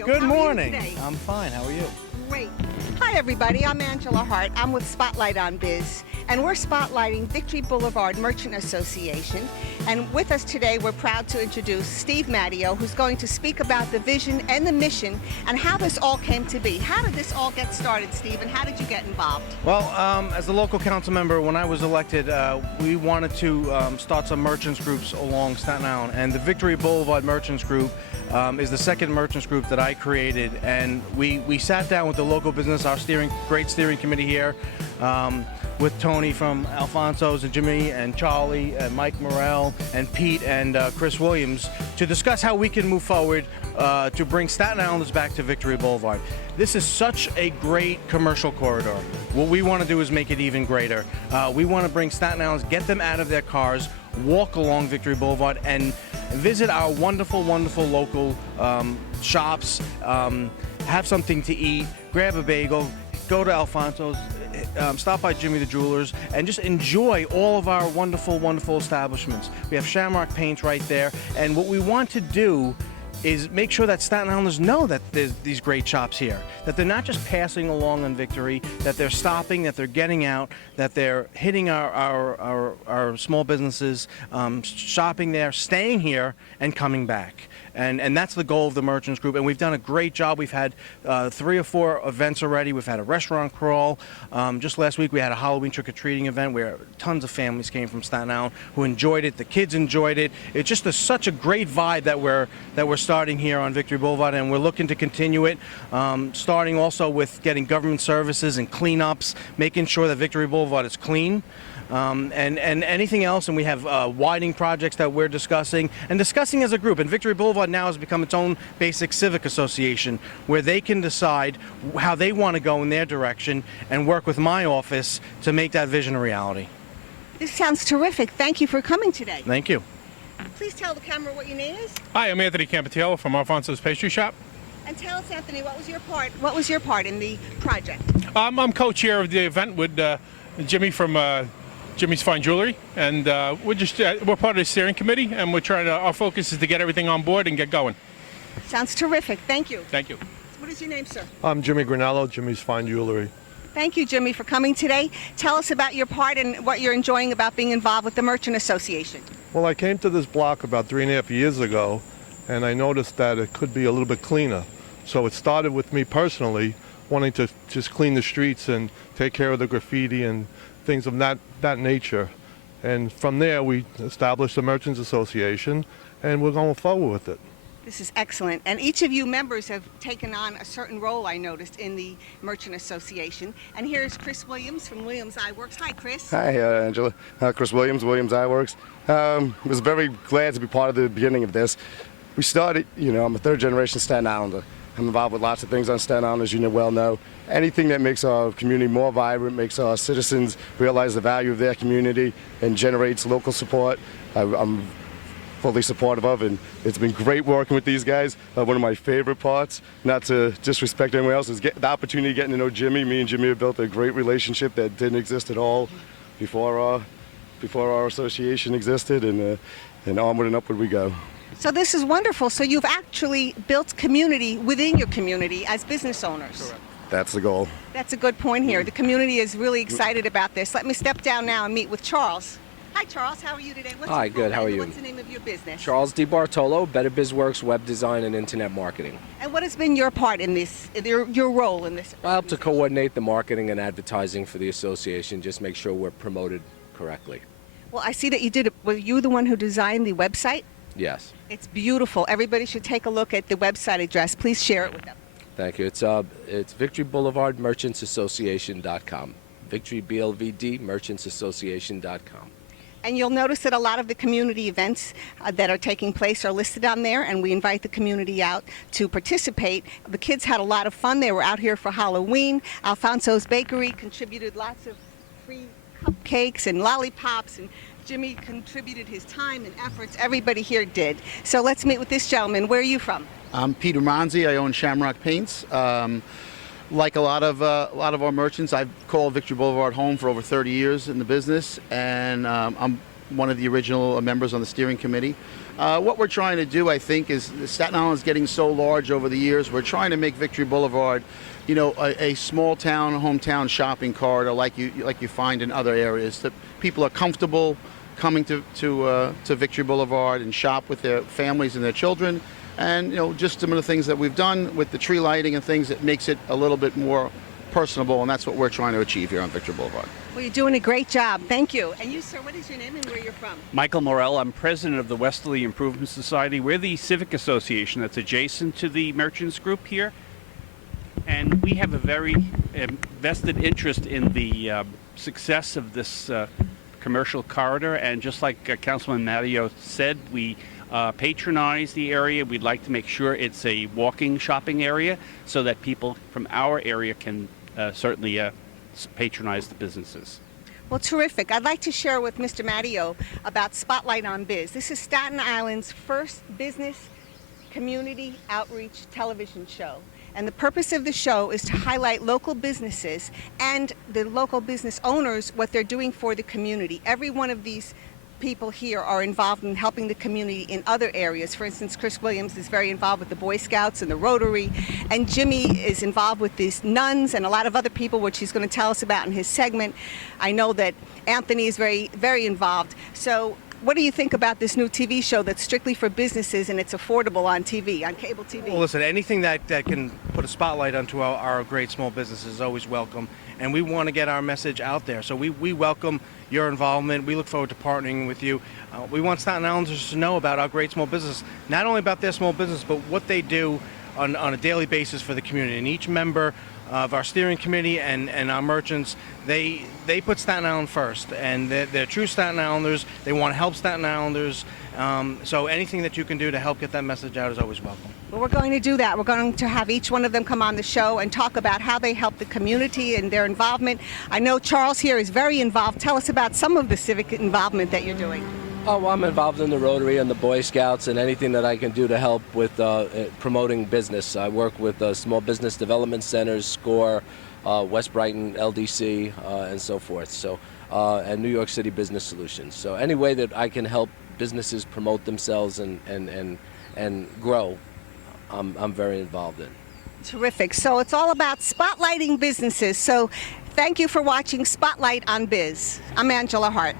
Mario. Good morning. How are you today? I'm fine. How are you? Great. Hi, everybody. I'm Angela Hart. I'm with Spotlight on Biz, and we're spotlighting Victory Boulevard Merchant Association. And with us today, we're proud to introduce Steve Matteo, who's going to speak about the vision and the mission and how this all came to be. How did this all get started, Steve, and how did you get involved? Well, as a local council member, when I was elected, we wanted to start some merchants groups along Staten Island, and the Victory Boulevard Merchants Group is the second merchants group that I created, and we sat down with the local business, our great steering committee here, with Tony from Alfonso's and Jimmy and Charlie and Mike Morrell and Pete and Chris Williams to discuss how we can move forward to bring Staten Islanders back to Victory Boulevard. This is such a great commercial corridor. What we want to do is make it even greater. We want to bring Staten Islanders, get them out of their cars, walk along Victory Boulevard and visit our wonderful, wonderful local shops, have something to eat, grab a bagel, go to Alfonso's, stop by Jimmy the Jeweler's, and just enjoy all of our wonderful, wonderful establishments. We have Shamrock Paints right there, and what we want to do is make sure that Staten Islanders know that there's these great shops here, that they're not just passing along on Victory, that they're stopping, that they're getting out, that they're hitting our small businesses, shopping there, staying here, and coming back. And that's the goal of the Merchants Group, and we've done a great job. We've had 3 or 4 events already. We've had a restaurant crawl. Just last week we had a Halloween trick-or-treating event where tons of families came from Staten Island who enjoyed it. The kids enjoyed it. It's just such a great vibe that we're starting here on Victory Boulevard, and we're looking to continue it, starting also with getting government services and cleanups, making sure that Victory Boulevard is clean. And anything else, and we have widening projects that we're discussing as a group. And Victory Boulevard now has become its own basic civic association where they can decide how they want to go in their direction and work with my office to make that vision a reality. This sounds terrific. Thank you for coming today. Thank you. Please tell the camera what your name is. Hi, I'm Anthony Campatello from Alfonso's Pastry Shop. And tell us, Anthony, what was your part in the project? I'm co-chair of the event with Jimmy from Jimmy's Fine Jewelry, and we're part of the steering committee, and our focus is to get everything on board and get going. Sounds terrific. Thank you. Thank you. What is your name, sir? I'm Jimmy Granello, Jimmy's Fine Jewelry. Thank you, Jimmy, for coming today. Tell us about your part and what you're enjoying about being involved with the Merchant Association. Well, I came to this block about 3.5 years ago, and I noticed that it could be a little bit cleaner. So it started with me personally wanting to just clean the streets and take care of the graffiti and things of that nature. And from there, we established the Merchants Association, and we're going forward with it. This is excellent. And each of you members have taken on a certain role, I noticed, in the Merchant Association. And here's Chris Williams from Williams Eyeworks. Hi, Chris. Hi, Angela. Chris Williams, Williams Eyeworks. Was very glad to be part of the beginning of this. We started, I'm a third-generation Staten Islander. I'm involved with lots of things on Staten Island, as you well know. Anything that makes our community more vibrant, makes our citizens realize the value of their community, and generates local support, I'm fully supportive of, and it's been great working with these guys. One of my favorite parts, not to disrespect anyone else, is the opportunity of getting to know Jimmy. Me and Jimmy have built a great relationship that didn't exist at all before our association existed, and onward and upward we go. So this is wonderful. So you've actually built community within your community as business owners. Correct. That's the goal. That's a good point here. The community is really excited about this. Let me step down now and meet with Charles. Hi, Charles. How are you today? Hi, good. How are you? What's the name of your business? Charles DiBartolo, Better BizWorks, web design and internet marketing. And what has been your part in this, your role in this? I help to coordinate the marketing and advertising for the association, just make sure we're promoted correctly. Well, I see that you did it. Were you the one who designed the website? Yes. It's beautiful. Everybody should take a look at the website address. Please share it with them. Thank you. It's Victory Boulevard Merchants Association.com. Victory Blvd Merchants Association.com. And you'll notice that a lot of the community events that are taking place are listed on there, and we invite the community out to participate. The kids had a lot of fun. They were out here for Halloween. Alfonso's Bakery contributed lots of free cupcakes and lollipops, and Jimmy contributed his time and efforts. Everybody here did. So let's meet with this gentleman. Where are you from? I'm Peter Monzi. I own Shamrock Paints. Like a lot of our merchants, I've called Victory Boulevard home for over 30 years in the business, and I'm one of the original members on the steering committee. What we're trying to do, I think, is Staten Island is getting so large over the years. We're trying to make Victory Boulevard, you know, a small town, hometown shopping corridor like you find in other areas. That people are comfortable coming to Victory Boulevard and shop with their families and their children. And, you know, just some of the things that we've done with the tree lighting and things that makes it a little bit more personable, and that's what we're trying to achieve here on Victory Boulevard. Well, you're doing a great job. Thank you. And you, sir, what is your name and where you're from? Michael Morell. I'm president of the Westerly Improvement Society. We're the civic association that's adjacent to the Merchants Group here. And we have a very vested interest in the success of this commercial corridor. And just like Councilman Matteo said, we patronize the area. We'd like to make sure it's a walking shopping area so that people from our area can certainly patronize the businesses. Well, terrific. I'd like to share with Mr. Matteo about Spotlight on Biz. This is Staten Island's first business community outreach television show. And the purpose of the show is to highlight local businesses and the local business owners, what they're doing for the community. Every one of these people here are involved in helping the community in other areas. For instance, Chris Williams is very involved with the Boy Scouts and the Rotary, and Jimmy is involved with these nuns and a lot of other people, which he's going to tell us about in his segment. I know that Anthony is very, very involved. So what do you think about this new TV show that's strictly for businesses and it's affordable on TV, on cable TV? Well, listen, anything that can put a spotlight onto our great small businesses is always welcome, and we want to get our message out there. So we welcome your involvement. We look forward to partnering with you. We want Staten Islanders to know about our great small business, not only about their small business, but what they do on a daily basis for the community. And each member of our steering committee and our merchants, they put Staten Island first, and they're true Staten Islanders. They want to help Staten Islanders. So anything that you can do to help get that message out is always welcome. Well, we're going to do that. We're going to have each one of them come on the show and talk about how they help the community and their involvement. I know Charles here is very involved. Tell us about some of the civic involvement that you're doing. Oh, well, I'm involved in the Rotary and the Boy Scouts and anything that I can do to help with promoting business. I work with small business development centers, SCORE, West Brighton, LDC, and so forth. So, and New York City Business Solutions. So any way that I can help businesses promote themselves and grow, I'm very involved in. Terrific. So it's all about spotlighting businesses. So thank you for watching Spotlight on Biz. I'm Angela Hart.